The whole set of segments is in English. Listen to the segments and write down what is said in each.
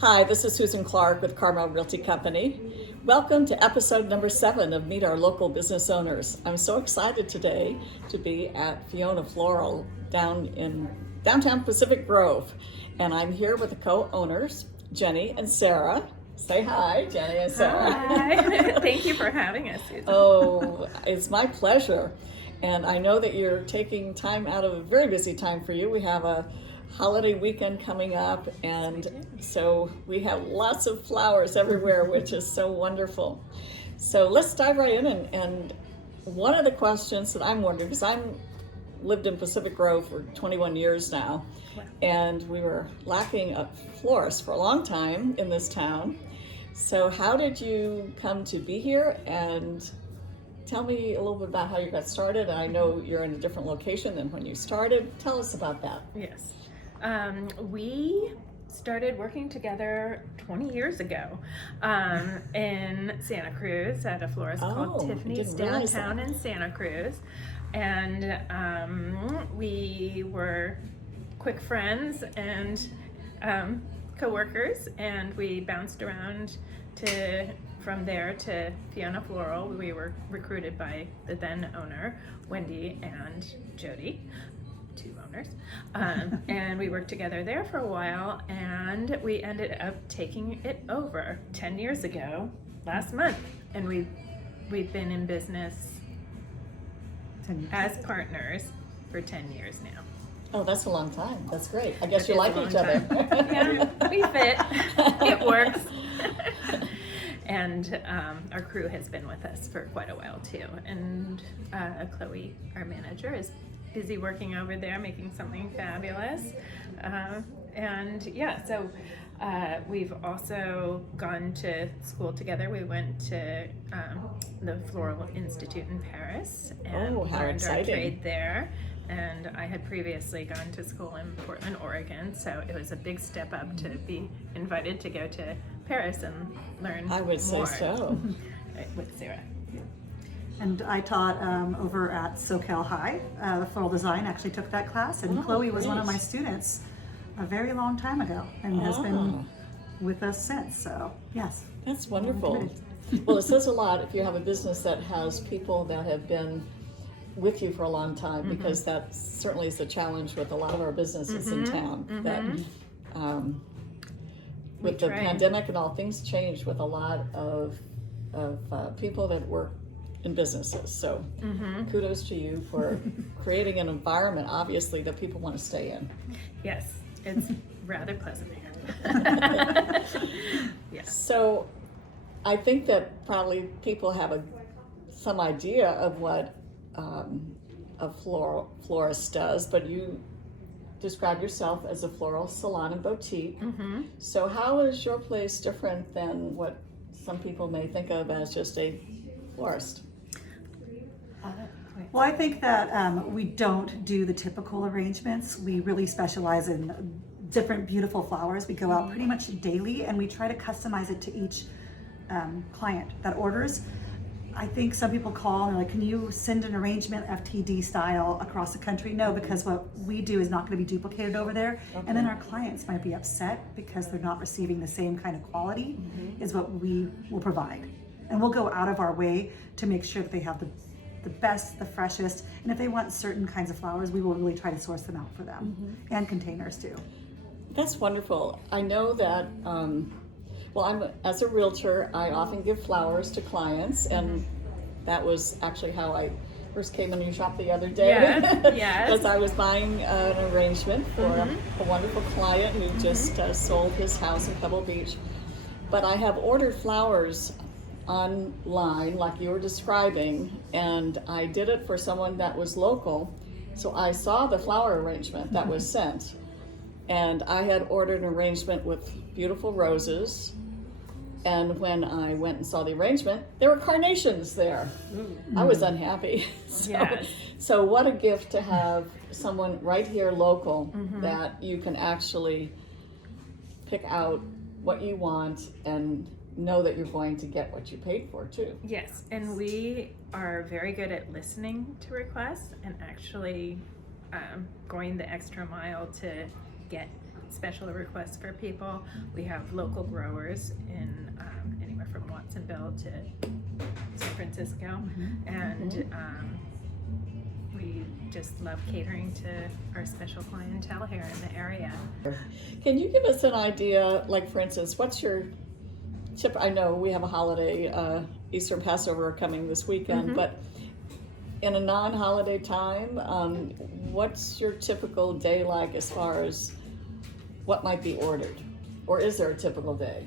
Hi, this is Susan Clark with Carmel Realty Company. Welcome to episode number 7 of Meet Our Local Business Owners. I'm so excited today to be at Fionna Floral down in downtown Pacific Grove. And I'm here with the co-owners, Jenny and Sarah. Say hi, Jenny and Sarah. Hi. Thank you for having us, Susan. Oh, it's my pleasure. And I know that you're taking time out of a very busy time for you. We have a holiday weekend coming up, and so we have lots of flowers everywhere, which is so wonderful. So let's dive right in, and one of the questions that I'm wondering, because I'm lived in Pacific Grove for 21 years now, and we were lacking a florist for a long time in this town. So how did you come to be here, and tell me a little bit about how you got started? I know you're in a different location than when you started. Tell us about that. Yes. We started working together 20 years ago in Santa Cruz at a florist called Tiffany's downtown in Santa Cruz. And we were quick friends and co-workers, and we bounced around from there to Fionna Floral. We were recruited by the then owner, Wendy and Jody. Two owners, and we worked together there for a while, and we ended up taking it over 10 years ago last month, and we've been in business as partners for 10 years now. Oh, that's a long time. That's great. I guess you like each other. Yeah, we fit. It works. And our crew has been with us for quite a while too, and Chloe, our manager, is busy working over there making something fabulous. And yeah, so we've also gone to school together. We went to the Floral Institute in Paris and learned our trade there. And I had previously gone to school in Portland, Oregon, so it was a big step up to be invited to go to Paris and learn more. I would say so. With Sarah. And I taught over at SoCal High. The floral design actually took that class, and Chloe was one of my students a very long time ago and has been with us since. So yes, that's wonderful. Well, it says a lot if you have a business that has people that have been with you for a long time, because that certainly is the challenge with a lot of our businesses in town. That with the pandemic and all, things changed with a lot of people that work in businesses. So kudos to you for creating an environment, obviously, that people want to stay in. Yes, it's rather pleasant here. Yeah. So I think that probably people have some idea of what a florist does, but you describe yourself as a floral salon and boutique. So how is your place different than what some people may think of as just a florist? Well, I think that we don't do the typical arrangements. We really specialize in different beautiful flowers. We go out pretty much daily, and we try to customize it to each client that orders. I think some people call and they're like, can you send an arrangement FTD style across the country? No, because what we do is not going to be duplicated over there. And then our clients might be upset because they're not receiving the same kind of quality is what we will provide. And we'll go out of our way to make sure that they have the best, the freshest, and if they want certain kinds of flowers, we will really try to source them out for them, and containers too. That's wonderful. I know that, as a realtor, I often give flowers to clients, and that was actually how I first came in your shop the other day. Yes. As I was buying an arrangement for a wonderful client who just sold his house in Pebble Beach. But I have ordered flowers online like you were describing, and I did it for someone that was local, so I saw the flower arrangement that was sent, and I had ordered an arrangement with beautiful roses, and when I went and saw the arrangement, there were carnations there. I was unhappy. So what a gift to have someone right here local that you can actually pick out what you want and know that you're going to get what you paid for too. Yes, and we are very good at listening to requests and actually going the extra mile to get special requests for people. We have local growers in anywhere from Watsonville to San Francisco, and we just love catering to our special clientele here in the area. Can you give us an idea, like for instance, what's your tip? I know we have a holiday, Easter and Passover are coming this weekend, but in a non-holiday time, what's your typical day like as far as what might be ordered? Or is there a typical day?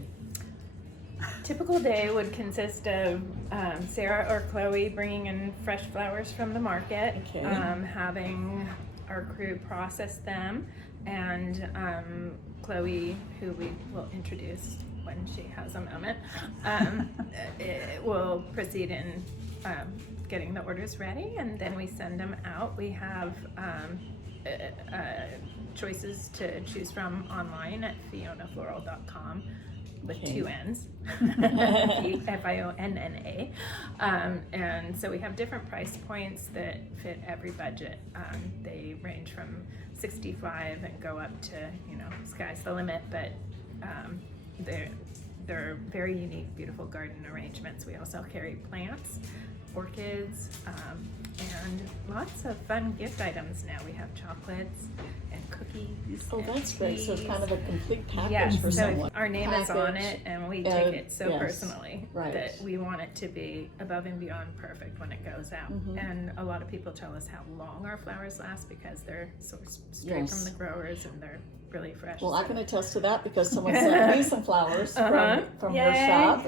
Typical day would consist of Sarah or Chloe bringing in fresh flowers from the market, Okay. having our crew process them, and Chloe, who we will introduce when she has a moment, will proceed in getting the orders ready, and then we send them out. We have choices to choose from online at FionnaFloral.com with Okay. 2 N's, Fionna. And so we have different price points that fit every budget. They range from $65 and go up to, sky's the limit, but they're very unique, beautiful garden arrangements. We also carry plants, orchids, and lots of fun gift items now. We have chocolates and cookies. Oh, and that's great. So it's teas. kind of a complete package Yes, for so someone. our name is on Package, it, and we and- take it so yes, personally right. that we want it to be above and beyond perfect when it goes out. And a lot of people tell us how long our flowers last because they're sourced straight Yes. from the growers and they're really fresh. Well, I So- can attest to that because someone sent me some flowers from her Yay. shop.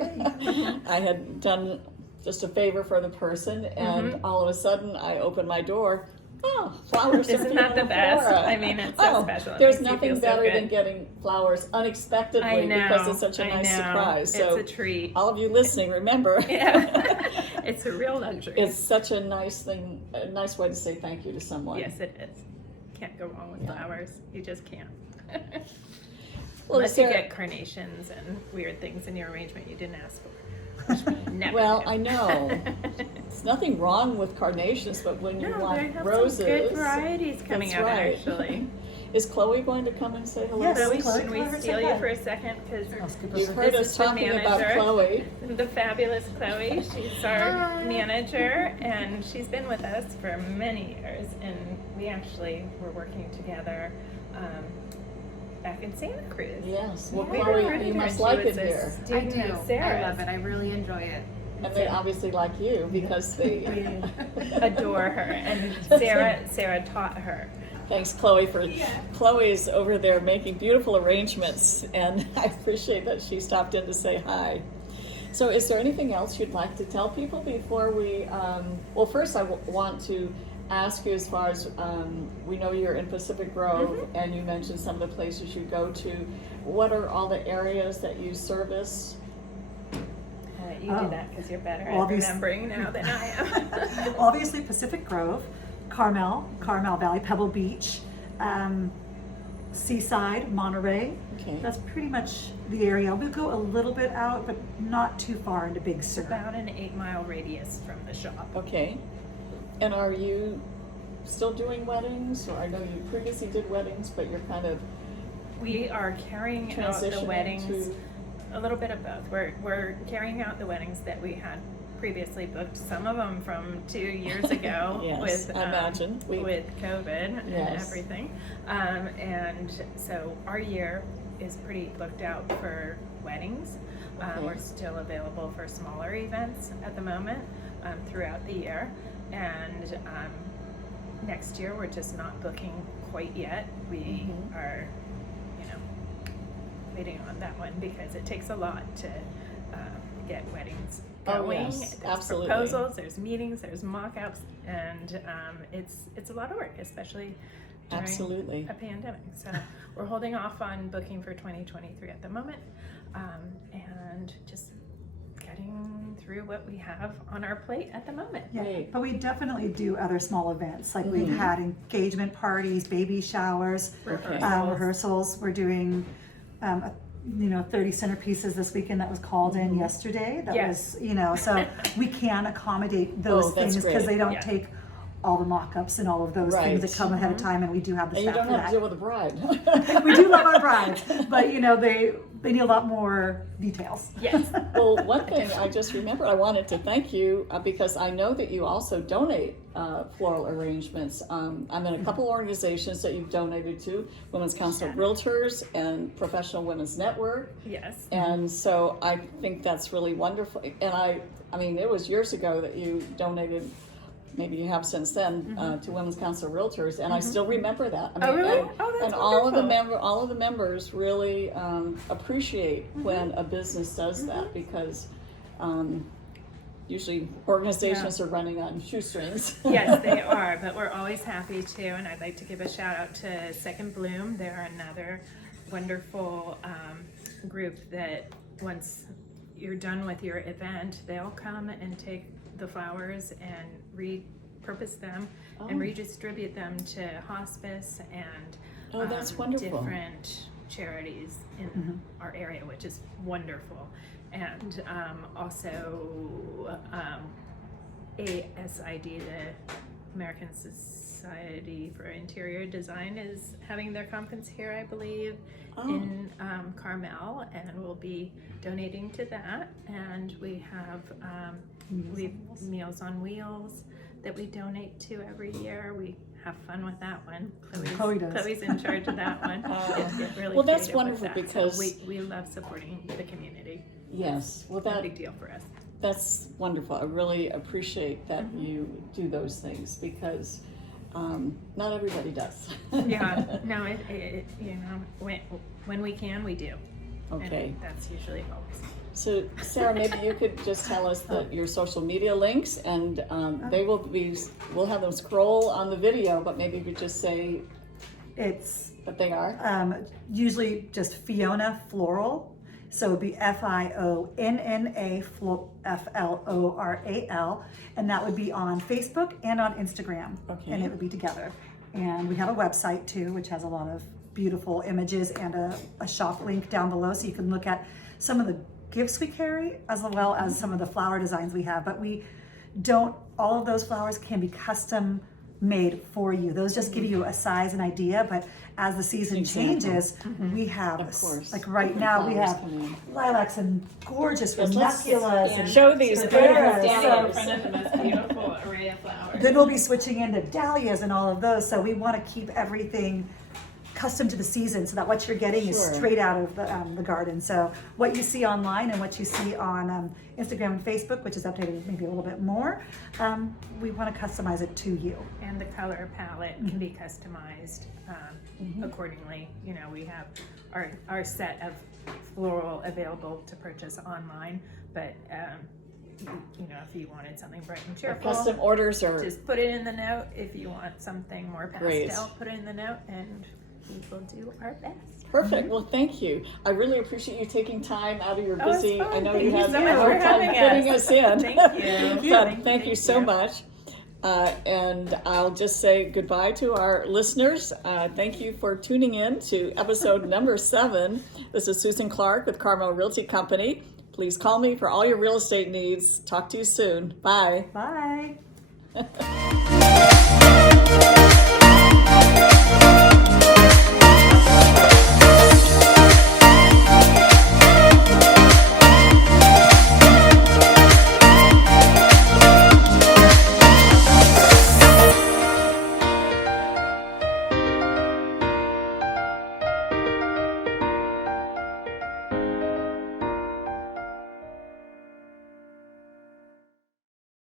I had done just a favor for the person, and all of a sudden I opened my door. Oh, flowers! from Isn't that the Fionna best? Flora. I mean, it's so Oh, special. It There's makes you nothing feel so better than good. getting flowers unexpectedly I know, because it's such a I nice know. surprise. So It's a treat. all of you listening, remember, Yeah. It's a real luxury. it's such a nice thing, a nice way to say thank you to someone. Yes, it is. Can't go wrong with flowers. You just can't. Well, Unless is you there- get carnations and weird things in your arrangement you didn't ask for. Never Well, do. I know. There's nothing wrong with carnations, but when you No, want they have roses, some good varieties coming that's out right. actually. Is Chloe going to come and say hello? Yes, Chloe, Chloe, can we come over, steal say you hi. for a second? Because I'll scoop her You've some- heard This us is the talking about manager. Chloe. the fabulous Chloe, she's our manager, and she's been with us for many years. And we actually were working together back in Santa Cruz. Yes. Well, We Chloe, recruited you her, must and she like was it a here. student I do. of Sarah's. I love it. I really enjoy it. And they obviously like you because they Adore her, and Sarah taught her. Thanks, Chloe, for Chloe's over there making beautiful arrangements, and I appreciate that she stopped in to say hi. So, is there anything else you'd like to tell people before we? Well, first, I want to ask you as far as we know you're in Pacific Grove, and you mentioned some of the places you go to. What are all the areas that you service? You Oh. do that because you're better at Obvious- remembering now than I am. Obviously Pacific Grove, Carmel Valley, Pebble Beach, Seaside, Monterey. Okay. That's pretty much the area. We'll go a little bit out, but not too far into Big Sur. About an 8-mile radius from the shop. Okay. And are you still doing weddings, or I know you previously did weddings, but you're kind of We are carrying out the transitioning weddings, to. a little bit of both. We're carrying out the weddings that we had previously booked, some of them from 2 years ago Yes, with I imagine. with COVID and Yes. everything. And so our year is pretty booked out for weddings. Okay. We're still available for smaller events at the moment throughout the year. And next year we're just not booking quite yet. We are, waiting on that one because it takes a lot to get weddings Oh, going. yes, There's absolutely. proposals, there's meetings, there's mock-ups, and it's a lot of work, especially during Absolutely. a pandemic. So we're holding off on booking for 2023 at the moment, and just getting through what we have on our plate at the moment. Yeah, Great. but we definitely do other small events, like we've had engagement parties, baby showers, Okay. rehearsals. We're doing, 30 centerpieces this weekend that was called in yesterday. That Yes. was, so we can accommodate those Oh, that's things because great. they don't Yeah. take all the mock-ups and all of those things that Right. come ahead of time, and we do have the And you staff don't for have to that. deal with the bride. We do love our brides, but they need a lot more details. Yes. Well, one thing I just remembered, I wanted to thank you because I know that you also donate floral arrangements. I'm in a couple organizations that you've donated to, Women's Council of Realtors and Professional Women's Network. Yes. And so I think that's really wonderful. And I mean, it was years ago that you donated, maybe you have since then, to Women's Council of Realtors, and I still remember that. I mean, Oh, really? And, Oh, that's and all wonderful. of the members really appreciate when a business does that, because usually organizations are running on shoestrings. Yes, they are, but we're always happy to, and I'd like to give a shout out to Second Bloom. They're another wonderful group that once you're done with your event, they'll come and take the flowers and repurpose them and redistribute them to hospice and That's wonderful. different charities in our area, which is wonderful. And also ASID, the American Society for Interior Design, is having their conference here, I believe, in Carmel, and we'll be donating to that. And we have Meals on Wheels that we donate to every year. We have fun with that one. Chloe does. Chloe's in charge of that one. Get really Well, that's creative with wonderful that. because- So we love supporting the community. Yes, well, It's a that big deal for us. that's wonderful. I really appreciate that you do those things, because not everybody does. Yeah, no, when we can, we do. Okay. And that's usually always. So, Sarah, maybe you could just tell us your social media links, and we'll have them scroll on the video, but maybe you could just say It's what they are. usually just Fionna Floral. So it'd be FIONNA FLORAL, and that would be on Facebook and on Instagram. Okay. And it would be together. And we have a website too, which has a lot of beautiful images and a shop link down below, so you can look at some of the gifts we carry as well as some of the flower designs we have. But all of those flowers can be custom made for you. Those just give you a size and idea, but as the season Example. changes, we have, Of course. like right Different now, we flowers have come in. lilacs and gorgeous Yes, let's ranunculus. And show these So beautiful they're standing flowers. in front of the most beautiful array of flowers. then we'll be switching into dahlias and all of those. So we want to keep everything custom to the season, so that what you're getting is Sure. straight out of the garden. So what you see online and what you see on Instagram and Facebook, which is updated maybe a little bit more, we want to customize it to you. And the color palette can be customized accordingly. You know, we have our set of floral available to purchase online, but you know, if you wanted something bright and cheerful, Custom orders are just put it in the note. If you want something more pastel, Great. put it in the note, and we will do our best. perfect. Well, thank you. I really appreciate you taking time out of your Oh, it's busy. I fun. know Thank you you had so a much hard for time having fitting us. us in. Thank you. But thank you so you. much. And I'll just say goodbye to our listeners. Thank you for tuning in to episode number 7. This is Susan Clark with Carmel Realty Company. Please call me for all your real estate needs. Talk to you soon. Bye. Bye.